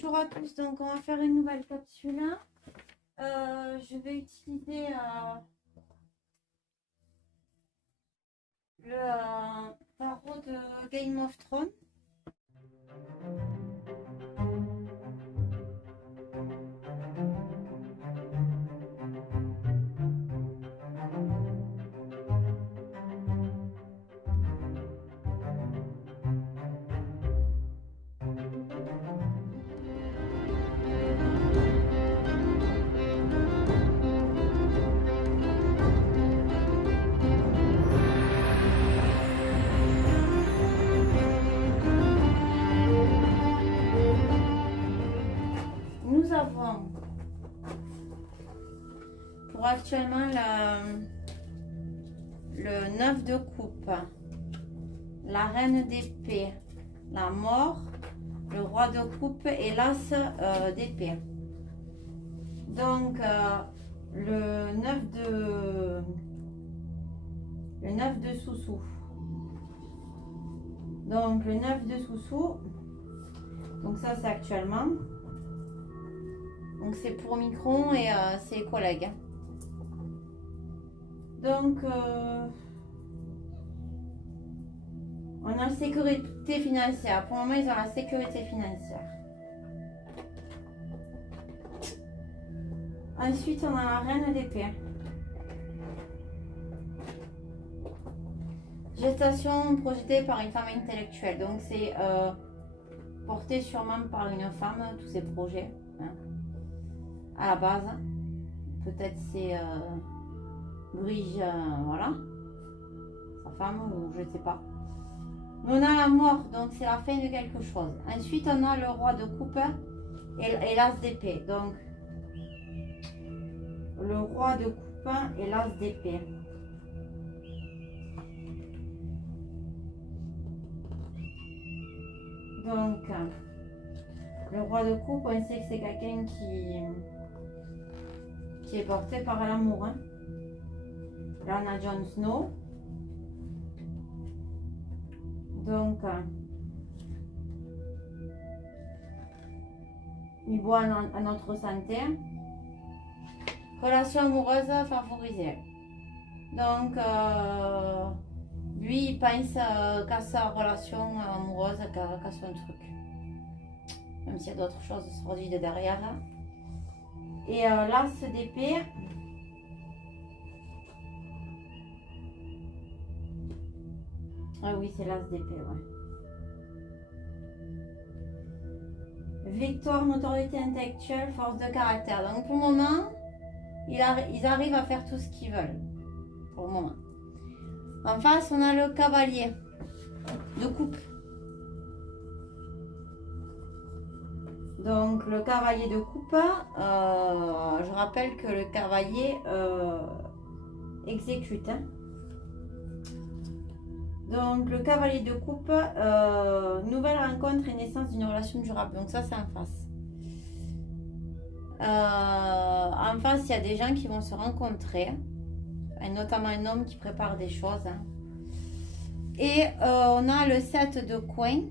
Bonjour à tous, donc on va faire une nouvelle capsule. Je vais utiliser le tarot de Game of Thrones. Nous avons pour actuellement le 9 de coupe, la reine d'épée, la mort, le roi de coupe et l'as d'épée. Donc le 9 de sous-sous. Donc le 9 de sous-sous. Donc ça c'est actuellement. Donc c'est pour Micron et ses collègues. Donc on a la sécurité financière. Pour le moment ils ont la sécurité financière. Ensuite on a la reine d'épée. Gestation projetée par une femme intellectuelle. Donc c'est porté sûrement par une femme, tous ces projets. Hein. À la base, peut-être c'est Brige, voilà, sa femme ou je ne sais pas. On a la mort, donc c'est la fin de quelque chose. Ensuite, on a le roi de coupe et l'as d'épée. Donc, le roi de coupe et l'as d'épée. Donc, le roi de coupe, on sait que c'est quelqu'un qui est porté par l'amour. Hein. Là, on a Jon Snow. Donc, il boit à notre santé. Relation amoureuse favorisée. Donc, lui, il pense qu'à sa relation amoureuse, qu'à son truc. Même s'il y a d'autres choses sordides derrière. Et l'as d'épée. Ah oui, c'est l'as d'épée, ouais. Victoire, notoriété intellectuelle, force de caractère. Donc pour le moment, ils arrivent à faire tout ce qu'ils veulent. Pour le moment. En face, on a le cavalier de coupe. Donc le cavalier de coupe, je rappelle que le cavalier exécute. Hein. Donc le cavalier de coupe, nouvelle rencontre et naissance d'une relation durable. Donc ça c'est en face. En face, il y a des gens qui vont se rencontrer, et notamment un homme qui prépare des choses. Hein. Et on a le 7 de coin.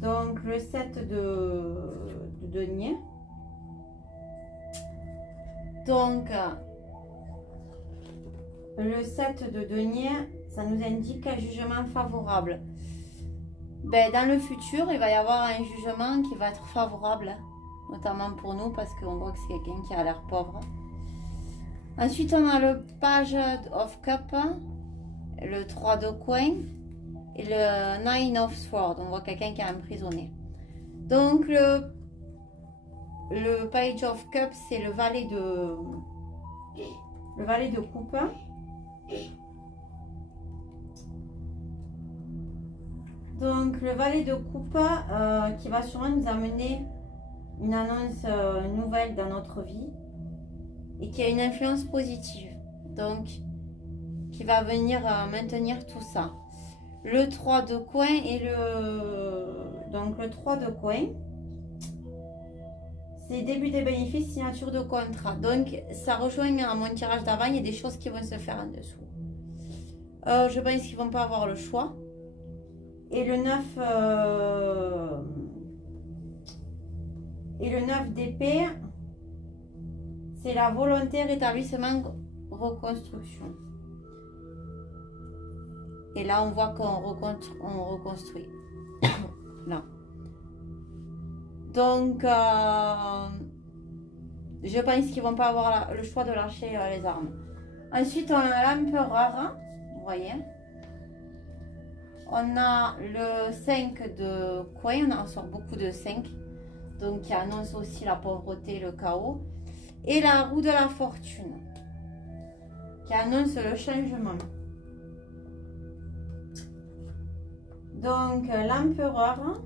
Donc le 7 de denier. Donc le 7 de denier, ça nous indique un jugement favorable. Ben, dans le futur, il va y avoir un jugement qui va être favorable, notamment pour nous, parce qu'on voit que c'est quelqu'un qui a l'air pauvre. Ensuite, on a le page of cup, le 3 de coin. Et le 9 of Swords, on voit quelqu'un qui est emprisonné. Donc le Page of Cups, c'est le valet de coupe. Donc le valet de coupe qui va sûrement nous amener une annonce nouvelle dans notre vie et qui a une influence positive. Donc qui va venir maintenir tout ça. Le 3 de coin et donc le 3 de coin, c'est début des bénéfices, signature de contrat. Donc ça rejoint à mon tirage d'avant, il y a des choses qui vont se faire en dessous. Je pense qu'ils vont pas avoir le choix. Et le 9 Et le 9 d'épée, c'est la volonté, rétablissement, reconstruction. Et là, on voit qu'on reconstruit. Là. Donc, je pense qu'ils vont pas avoir le choix de lâcher les armes. Ensuite, on a l'empereur, hein, vous voyez. On a le 5 de coin, on sort beaucoup de 5. Donc, qui annonce aussi la pauvreté, le chaos. Et la roue de la fortune, qui annonce le changement. Donc, l'empereur,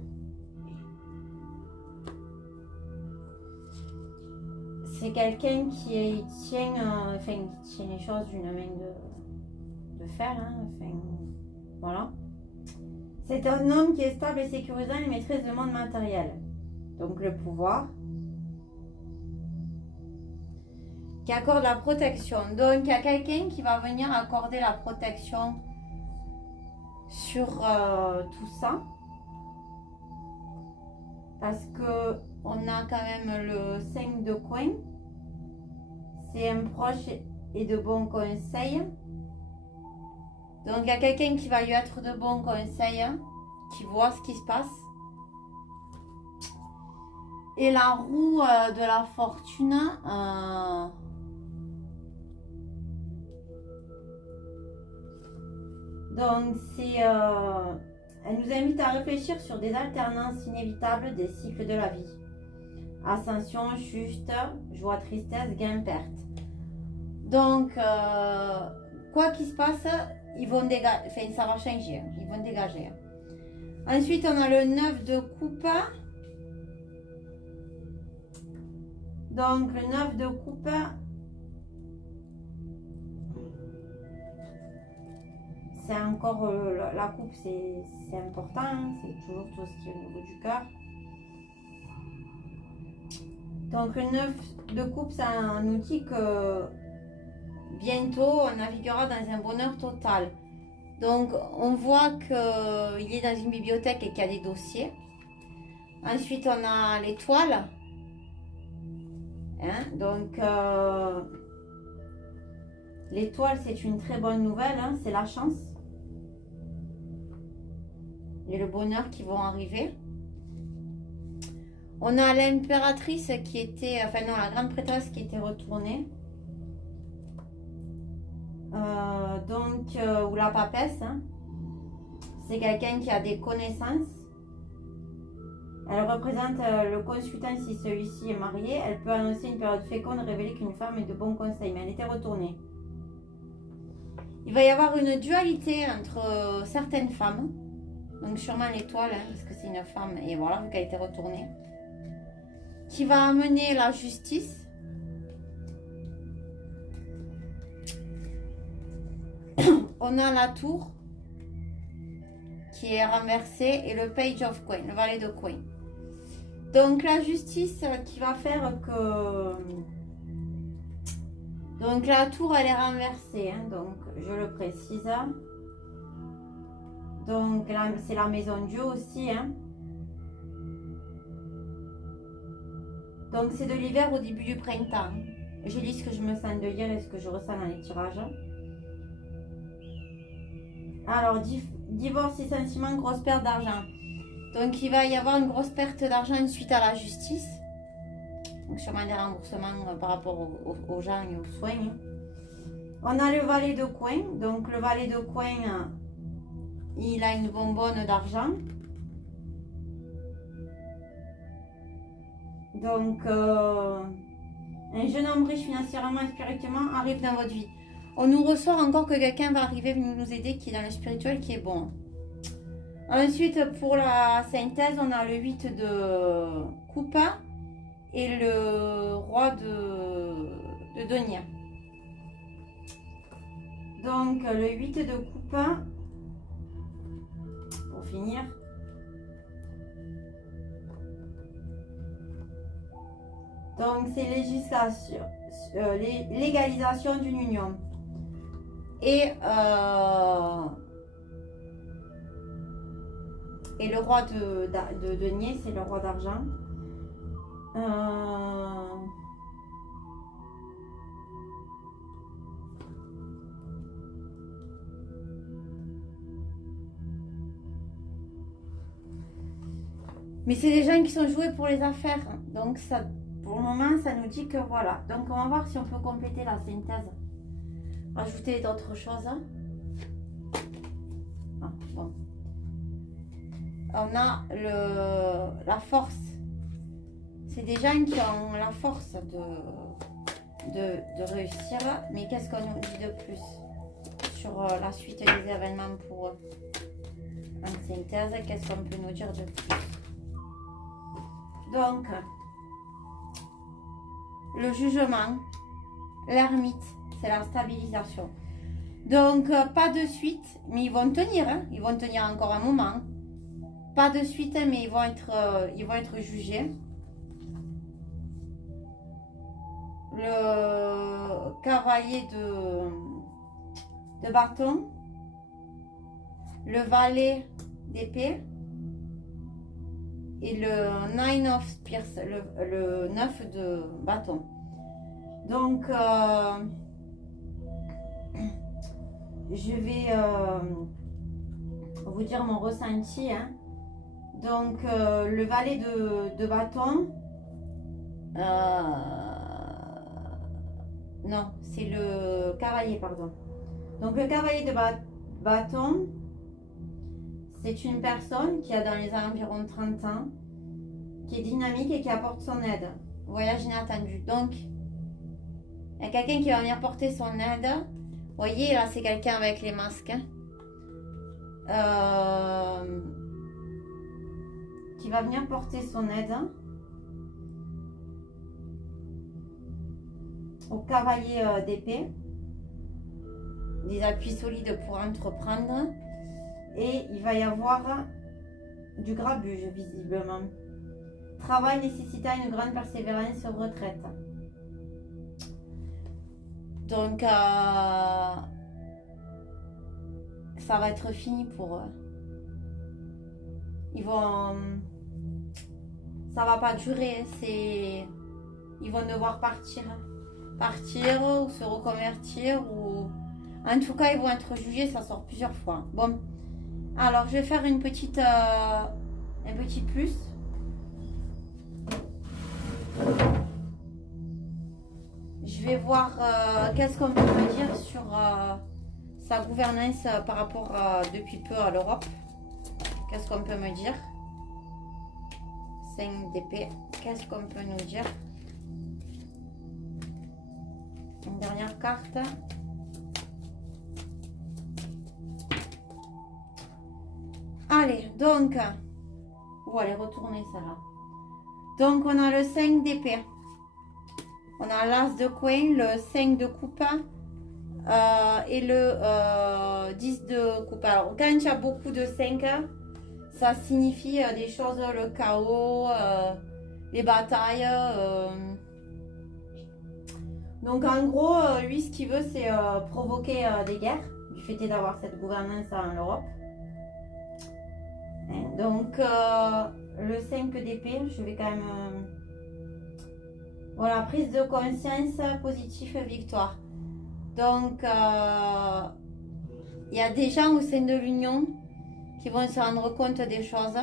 c'est quelqu'un qui tient, qui tient les choses d'une main de fer. Hein, voilà. C'est un homme qui est stable et sécurisant et maîtrise le monde matériel. Donc, le pouvoir. Qui accorde la protection. Donc, il y a quelqu'un qui va venir accorder la protection sur tout ça. Parce que on a quand même le 5 de coin. C'est un proche et de bons conseils. Donc, il y a quelqu'un qui va lui être de bons conseils, qui voit ce qui se passe. Et la roue de la fortune, donc elle nous invite à réfléchir sur des alternances inévitables des cycles de la vie. Ascension, chute, joie, tristesse, gain, perte. Donc, quoi qu'il se passe, ils vont dégager, enfin, ça va changer, hein, ils vont dégager. Ensuite, on a le 9 de coupe. Donc, le 9 de coupe, c'est encore la coupe, c'est important, c'est toujours tout ce qui est au niveau du cœur. Donc, le 9 de coupe, ça nous dit que bientôt, on naviguera dans un bonheur total. Donc, on voit qu'il est dans une bibliothèque et qu'il y a des dossiers. Ensuite, on a l'étoile. Hein? Donc, l'étoile, c'est une très bonne nouvelle. Hein? C'est la chance. Et le bonheur qui vont arriver. On a l'impératrice qui était, enfin non, la grande prêtresse qui était retournée. Ou la papesse. Hein. C'est quelqu'un qui a des connaissances. Elle représente le consultant si celui-ci est marié. Elle peut annoncer une période féconde, révéler qu'une femme est de bons conseils, mais elle était retournée. Il va y avoir une dualité entre certaines femmes. Donc sûrement l'étoile, hein, parce que c'est une femme, et voilà, vu qu'elle était retournée. Qui va amener la justice. On a la tour qui est renversée et le page of coin, le valet de coin. Donc la justice qui va faire que... Donc la tour elle est renversée, hein, donc je le précise. Donc c'est la maison Dieu aussi. Hein. Donc c'est de l'hiver au début du printemps. Je lis ce que je me sens de lire et ce que je ressens dans les tirages. Alors, divorce, licenciement, grosse perte d'argent. Donc, il va y avoir une grosse perte d'argent suite à la justice. Donc, sûrement des remboursements par rapport aux gens et aux soins. On a le valet de coin. Donc, le valet de coin, il a une bonbonne d'argent. Donc, un jeune homme riche financièrement et spirituellement arrive dans votre vie. On nous ressort encore que quelqu'un va arriver nous aider qui est dans le spirituel, qui est bon. Ensuite, pour la synthèse, on a le 8 de coupe et le roi de denier. Donc, le 8 de coupe, pour finir. Donc, c'est légalisation d'une union. Et le roi de denier, c'est le roi d'argent. Mais c'est des gens qui sont joués pour les affaires. Donc ça, pour le moment, ça nous dit que voilà. Donc on va voir si on peut compléter la synthèse. Rajouter d'autres choses. Ah, bon. On a la force. C'est des gens qui ont la force de réussir. Mais qu'est-ce qu'on nous dit de plus sur la suite des événements pour eux? En synthèse, qu'est-ce qu'on peut nous dire de plus? Donc, le jugement, l'ermite, c'est la stabilisation. Donc, pas de suite, mais ils vont tenir. Hein, ils vont tenir encore un moment. Pas de suite, mais ils vont être jugés. Le cavalier de bâton. Le valet d'épée. Et le Nine of Spears, le 9 de bâton. Donc, je vais vous dire mon ressenti. Hein. Donc, le valet de bâton, non, c'est le cavalier, pardon. Donc, le cavalier de bâton, c'est une personne qui a dans les environs 30 ans, qui est dynamique et qui apporte son aide. Voyage inattendu. Donc, il y a quelqu'un qui va venir porter son aide. Vous voyez, là, c'est quelqu'un avec les masques. Hein. Qui va venir porter son aide au cavalier d'épée. Des appuis solides pour entreprendre. Et il va y avoir du grabuge, visiblement. Travail nécessitant une grande persévérance aux retraites. Donc, ça va être fini pour eux. Ça va pas durer. Ils vont devoir partir ou se reconvertir. En tout cas, ils vont être jugés. Ça sort plusieurs fois. Bon. Alors, je vais faire un petit plus. Je vais voir qu'est-ce qu'on peut me dire sur sa gouvernance par rapport depuis peu à l'Europe. Qu'est-ce qu'on peut me dire? 5 d'épée. Qu'est-ce qu'on peut nous dire? Une dernière carte. Allez, donc, elle est retournée celle-là. Donc, on a le 5 d'épée. On a l'as de coin, le 5 de coupe et le 10 de coupe. Alors, quand il y a beaucoup de 5, ça signifie des choses, le chaos, les batailles. Donc, en gros, lui, ce qu'il veut, c'est provoquer des guerres, du fait d'avoir cette gouvernance en Europe. Donc, le 5 d'épée, je vais quand même... voilà, prise de conscience, positive, victoire. Donc, il y a des gens au sein de l'Union qui vont se rendre compte des choses.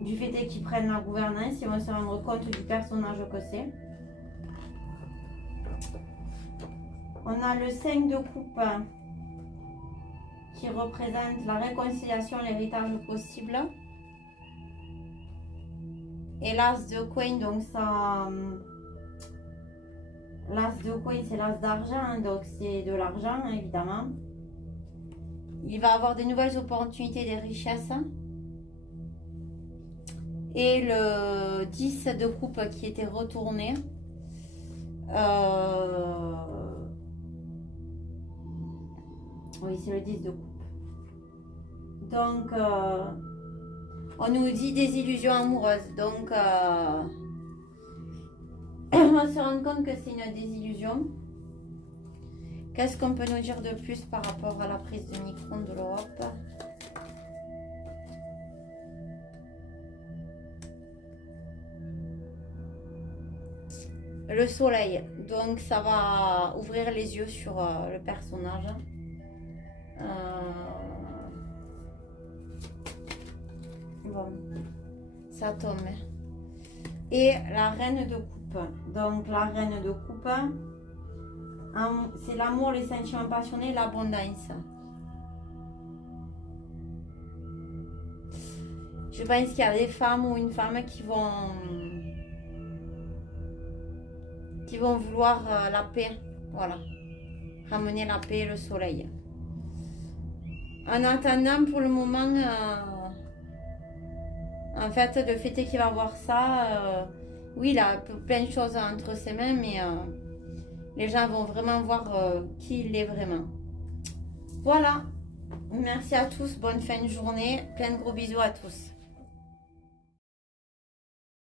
Du fait qu'ils prennent la gouvernance, ils vont se rendre compte du personnage que c'est. On a le 5 de coupe qui représente la réconciliation, l'héritage possible. Et l'as de coin, donc ça... L'as de coin, c'est l'as d'argent, hein, donc c'est de l'argent, hein, évidemment. Il va avoir de nouvelles opportunités, des richesses. Et le 10 de coupe qui était retourné. Oui, c'est le 10 de coupe. Donc, on nous dit des illusions amoureuses. Donc, on va se rendre compte que c'est une désillusion. Qu'est-ce qu'on peut nous dire de plus par rapport à la prise de micron de l'Europe? le soleil. Donc ça va ouvrir les yeux sur le personnage. Bon, ça tombe. Et la reine de coupe. Donc la reine de coupe, c'est l'amour, les sentiments passionnés, l'abondance. Je pense qu'il y a des femmes ou une femme qui vont vouloir la paix. Voilà. Ramener la paix et le soleil. En attendant, pour le moment, en fait, le fait qu'il va voir ça, oui, il a plein de choses entre ses mains, mais les gens vont vraiment voir qui il est vraiment. Voilà. Merci à tous. Bonne fin de journée. Plein de gros bisous à tous.